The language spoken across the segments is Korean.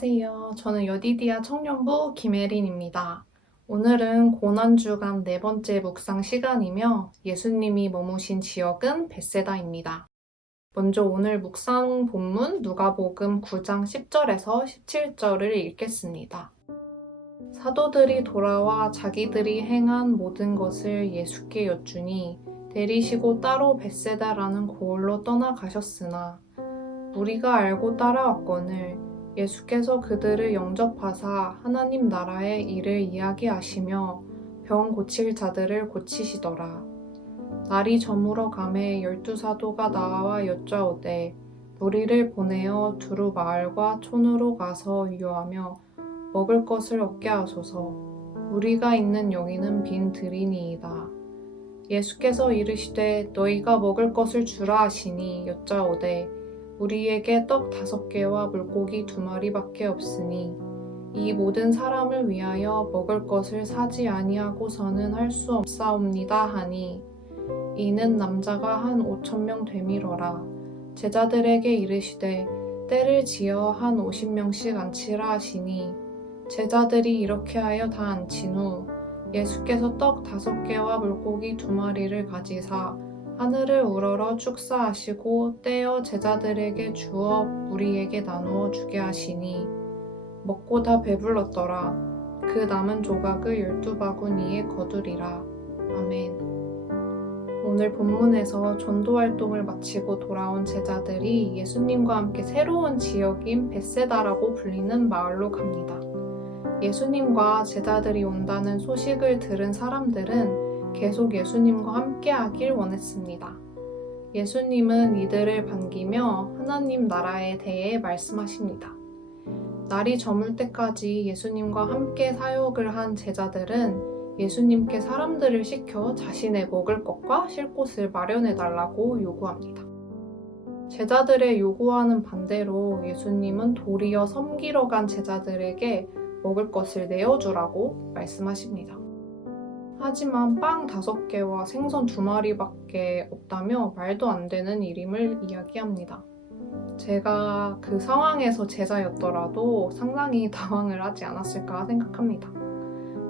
안녕하세요. 저는 여디디아 청년부 김혜린입니다. 오늘은 고난주간 네 번째 묵상 시간이며 예수님이 머무신 지역은 베세다입니다. 먼저 오늘 묵상 본문 누가복음 9장 10절에서 17절을 읽겠습니다. 사도들이 돌아와 자기들이 행한 모든 것을 예수께 여쭈니 데리시고 따로 베세다라는 고을로 떠나가셨으나 우리가 알고 따라왔거늘 예수께서 그들을 영접하사 하나님 나라의 일을 이야기하시며 병 고칠 자들을 고치시더라. 날이 저물어 감에 열두 사도가 나와 여짜오되 우리를 보내어 두루 마을과 촌으로 가서 유하며 먹을 것을 얻게 하소서. 우리가 있는 여기는 빈 들이니이다. 예수께서 이르시되 너희가 먹을 것을 주라 하시니 여짜오되 우리에게 떡 다섯 개와 물고기 두 마리밖에 없으니 이 모든 사람을 위하여 먹을 것을 사지 아니하고서는 할 수 없사옵니다 하니 이는 남자가 한 오천 명 되밀어라. 제자들에게 이르시되 때를 지어 한 오십 명씩 앉히라 하시니 제자들이 이렇게 하여 다 앉힌 후 예수께서 떡 다섯 개와 물고기 두 마리를 가지사 하늘을 우러러 축사하시고 떼어 제자들에게 주어 우리에게 나누어 주게 하시니 먹고 다 배불렀더라. 그 남은 조각을 열두 바구니에 거두리라. 아멘. 오늘 본문에서 전도 활동을 마치고 돌아온 제자들이 예수님과 함께 새로운 지역인 베세다라고 불리는 마을로 갑니다. 예수님과 제자들이 온다는 소식을 들은 사람들은 계속 예수님과 함께 하길 원했습니다. 예수님은 이들을 반기며 하나님 나라에 대해 말씀하십니다. 날이 저물 때까지 예수님과 함께 사역을 한 제자들은 예수님께 사람들을 시켜 자신의 먹을 것과 쉴 곳을 마련해 달라고 요구합니다. 제자들의 요구와는 반대로 예수님은 도리어 섬기러 간 제자들에게 먹을 것을 내어주라고 말씀하십니다. 하지만 빵 다섯 개와 생선 두 마리밖에 없다며 말도 안 되는 일임을 이야기합니다. 제가 그 상황에서 제자였더라도 상당히 당황을 하지 않았을까 생각합니다.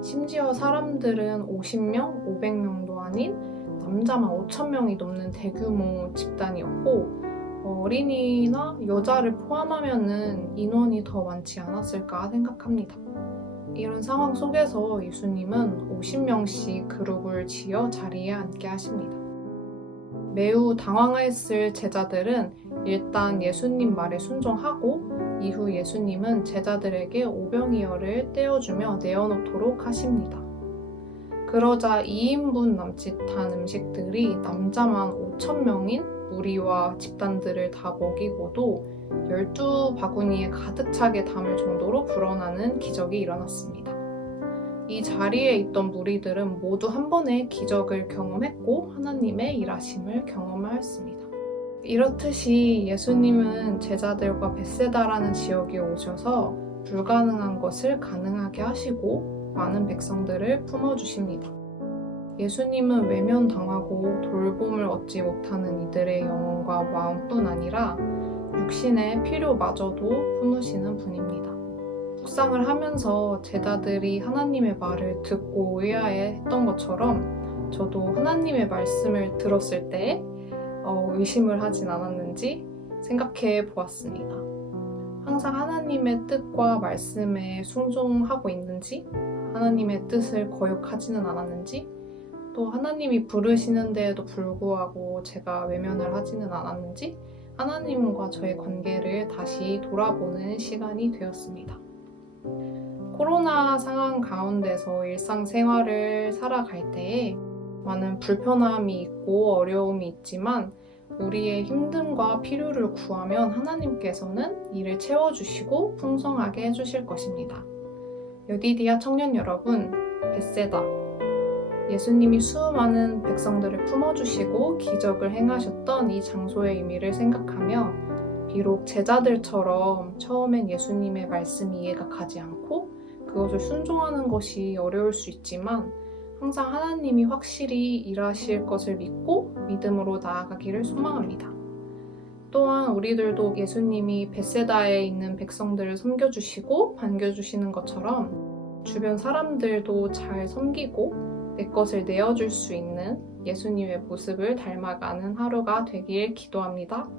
심지어 사람들은 50명, 500명도 아닌 남자만 5천명이 넘는 대규모 집단이었고 어린이나 여자를 포함하면은 인원이 더 많지 않았을까 생각합니다. 이런 상황 속에서 예수님은 50명씩 그룹을 지어 자리에 앉게 하십니다. 매우 당황했을 제자들은 일단 예수님 말에 순종하고 이후 예수님은 제자들에게 오병이어를 떼어주며 내어놓도록 하십니다. 그러자 2인분 남짓한 음식들이 남자만 5천 명인 무리와 집단들을 다 먹이고도 12바구니에 가득 차게 담을 정도로 불어나는 기적이 일어났습니다. 이 자리에 있던 무리들은 모두 한 번의 기적을 경험했고 하나님의 일하심을 경험하였습니다. 이렇듯이 예수님은 제자들과 베세다라는 지역에 오셔서 불가능한 것을 가능하게 하시고 많은 백성들을 품어주십니다. 예수님은 외면당하고 돌봄을 얻지 못하는 이들의 영혼과 마음뿐 아니라 육신의 필요마저도 품으시는 분입니다. 묵상을 하면서 제자들이 하나님의 말을 듣고 의아해 했던 것처럼 저도 하나님의 말씀을 들었을 때 어, 의심을 하진 않았는지 생각해 보았습니다. 항상 하나님의 뜻과 말씀에 순종하고 있는지 하나님의 뜻을 거역하지는 않았는지 또 하나님이 부르시는데에도 불구하고 제가 외면을 하지는 않았는지 하나님과 저의 관계를 다시 돌아보는 시간이 되었습니다. 코로나 상황 가운데서 일상생활을 살아갈 때에 많은 불편함이 있고 어려움이 있지만 우리의 힘듦과 필요를 구하면 하나님께서는 이를 채워주시고 풍성하게 해주실 것입니다. 여디디아 청년 여러분, 베세다, 예수님이 수많은 백성들을 품어주시고 기적을 행하셨던 이 장소의 의미를 생각하며 비록 제자들처럼 처음엔 예수님의 말씀이 이해가 가지 않고 그것을 순종하는 것이 어려울 수 있지만 항상 하나님이 확실히 일하실 것을 믿고 믿음으로 나아가기를 소망합니다. 또한 우리들도 예수님이 베세다에 있는 백성들을 섬겨주시고 반겨주시는 것처럼 주변 사람들도 잘 섬기고 내 것을 내어줄 수 있는 예수님의 모습을 닮아가는 하루가 되길 기도합니다.